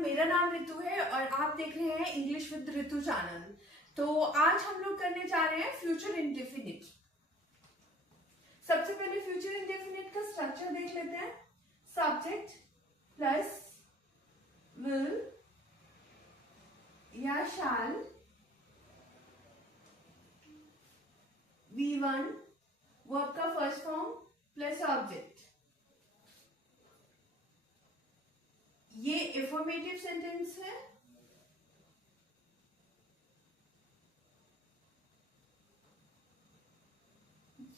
मेरा नाम रितु है और आप देख रहे हैं इंग्लिश विद रितु चैनल। तो आज हम लोग करने जा रहे हैं फ्यूचर इंडेफिनिट। सबसे पहले फ्यूचर इंडेफिनिट का स्ट्रक्चर देख लेते हैं। सब्जेक्ट प्लस विल या शैल, V1 वर्ब का फर्स्ट फॉर्म प्लस ऑब्जेक्ट। ये एफर्मेटिव सेंटेंस है।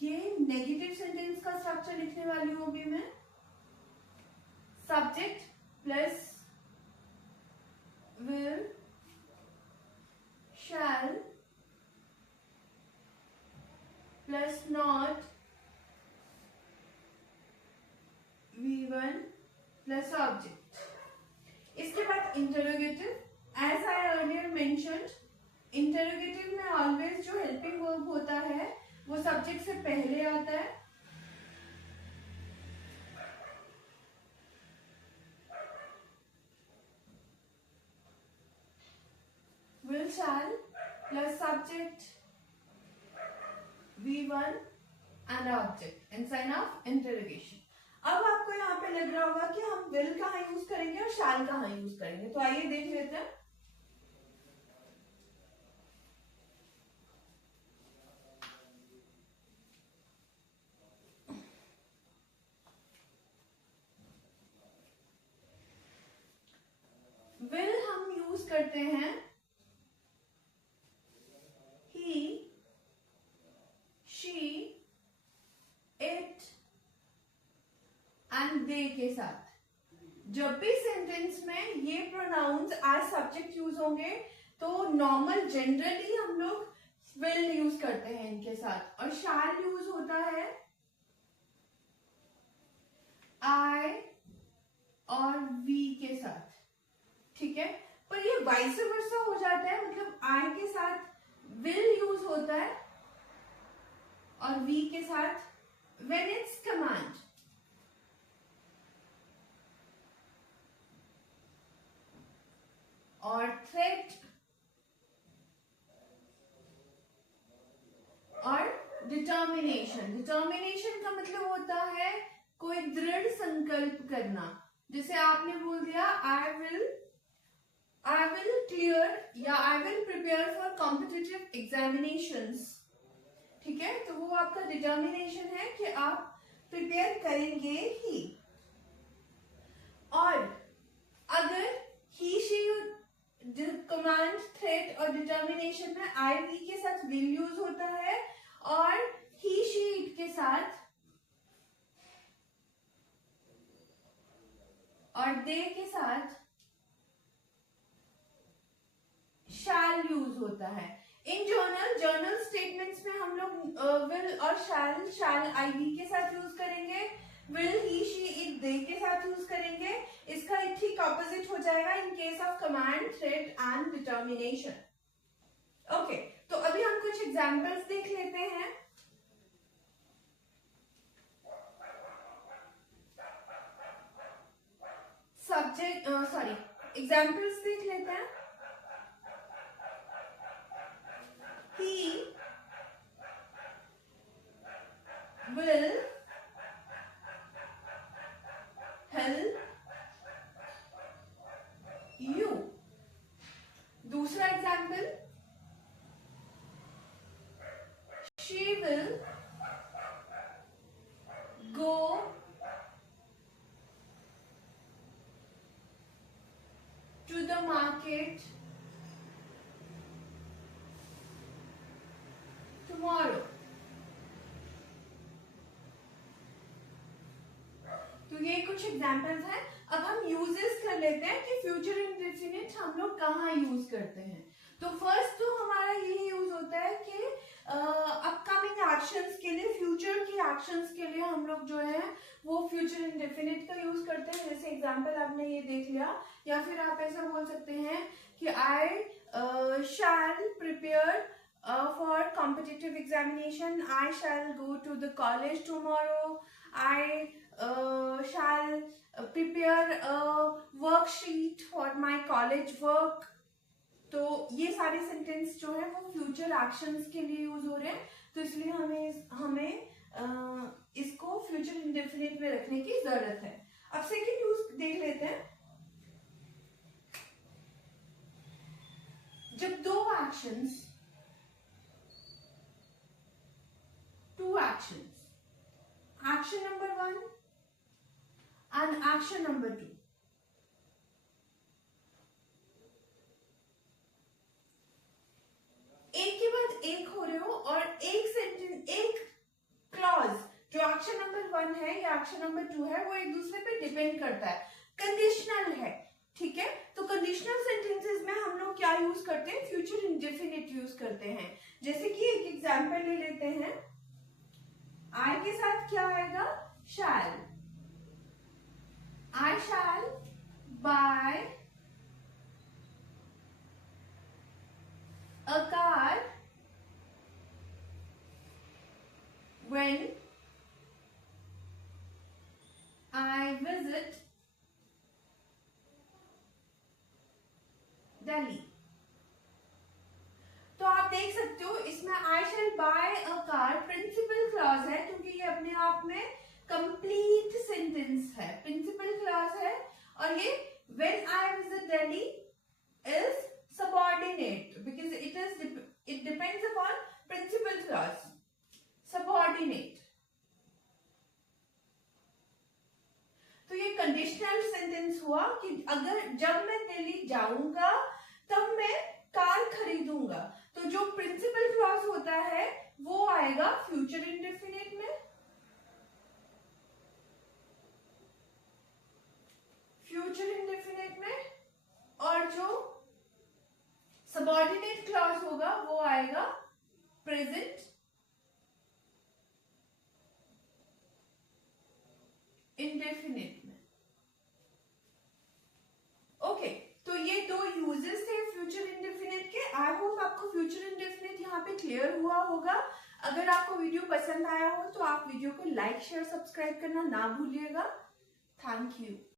ये नेगेटिव सेंटेंस का स्ट्रक्चर लिखने वाली हूं अभी मैं। Subject plus will shall plus not V1 plus object. इसके बाद interrogative. As I earlier mentioned, interrogative में ऑलवेज जो हेल्पिंग वर्ब होता है वो सब्जेक्ट से पहले आता है। Will shall plus subject V1 and object in sign of interrogation. अब आपको यहाँ पे लग रहा होगा कि हम विल कहाँ यूज करेंगे और शैल कहाँ यूज करेंगे, तो आइए देख लेते हैं। विल हम यूज करते हैं he, she, it and they के साथ। जब भी सेंटेंस में ये प्रोनाउंस एज सब्जेक्ट यूज होंगे तो नॉर्मल जनरली हम लोग विल यूज करते हैं इनके साथ, और शैल यूज होता है I और V के साथ। ठीक है, पर ये वाइस वर्सा हो जाता है, मतलब I के साथ विल यूज होता है और V के साथ व्हेन इट्स कमांड। और थ्रेट और डिटर्मिनेशन। डिटर्मिनेशन का मतलब होता है कोई दृढ़ संकल्प करना। जैसे आपने बोल दिया आई विल क्लियर या I will prepare for competitive examinations. ठीक है, तो वो आपका डिटर्मिनेशन है कि आप प्रिपेयर करेंगे ही। और अगर ही शी कमांड, थ्रेट और डिटर्मिनेशन में आई वी के साथ विल यूज होता है और ही शी इट के साथ और दे के साथ शैल यूज होता है। इन जर्नल स्टेटमेंट्स में हम लोग विल और शैल आई वी के साथ यूज करेंगे, will he she it they के साथ यूज करेंगे। इसका ठीक ऑपोजिट हो जाएगा in case of command, threat and determination. Okay, तो अभी हम कुछ एग्जांपल्स देख लेते हैं। एग्जांपल्स देख लेते हैं। He will help you। दूसरा example, she will go to the market tomorrow। तो ये कुछ एग्जांपल्स हैं। अब हम यूजेस कर लेते हैं कि फ्यूचर इंडेफिनिट हम लोग कहाँ यूज करते हैं। तो फर्स्ट तो हमारा यही यूज होता है कि अपकमिंग एक्शंस के लिए, फ्यूचर की एक्शंस के लिए हम लोग जो है वो फ्यूचर इंडेफिनिट का यूज करते हैं। जैसे एग्जांपल आपने ये देख लिया, या फिर आप ऐसा बोल सकते हैं कि आई शैल prepare for competitive examination, I shall go to the college tomorrow, I shall prepare worksheet for my college work. तो ये सारे सेंटेंस जो है वो फ्यूचर एक्शंस के लिए यूज हो रहे हैं, तो इसलिए हमें इसको फ्यूचर इंडेफिनिट में रखने की जरूरत है। अब सेकेंड यूज देख लेते हैं। जब two actions, action number 1 and action number 2, एक के बाद एक हो रहे हो और एक सेंटेंस, एक क्लॉज जो एक्शन नंबर 1 है या एक्शन नंबर 2 है वो एक दूसरे पे डिपेंड करता है, कंडीशनल है, ठीक है। तो कंडीशनल सेंटेंसेस में हम लोग क्या यूज करते हैं, फ्यूचर इंडेफिनिट यूज करते हैं। जैसे कि एक एग्जांपल ले लेते हैं, आई के साथ क्या आएगा, शैल। आई shall bye a car when I visit Delhi। तो आप देख सकते हो इसमें I shall buy a car principal clause है, क्योंकि ये अपने आप में कंप्लीट सेंटेंस है, प्रिंसिपल क्लॉज है। और ये when I visit Delhi is subordinate because it depends upon principal clause, subordinate। तो ये कंडीशनल सेंटेंस हुआ कि अगर जब मैं दिल्ली जाऊंगा तब मैं कार खरीदूंगा, तो जो प्रिंसिपल क्लॉज होता है वो आएगा फ्यूचर इंडेफिनिट में, फ्यूचर इंडेफिनिट में, और जो सबऑर्डिनेट क्लॉज होगा वो आएगा प्रेजेंट इंडेफिनिट में। ओके, तो ये दो यूजेस थे फ्यूचर इंडेफिनिट के। आई होप आपको फ्यूचर इंडेफिनिट यहाँ पे क्लियर हुआ होगा। अगर आपको वीडियो पसंद आया हो तो आप वीडियो को लाइक शेयर सब्सक्राइब करना ना भूलिएगा। Thank you.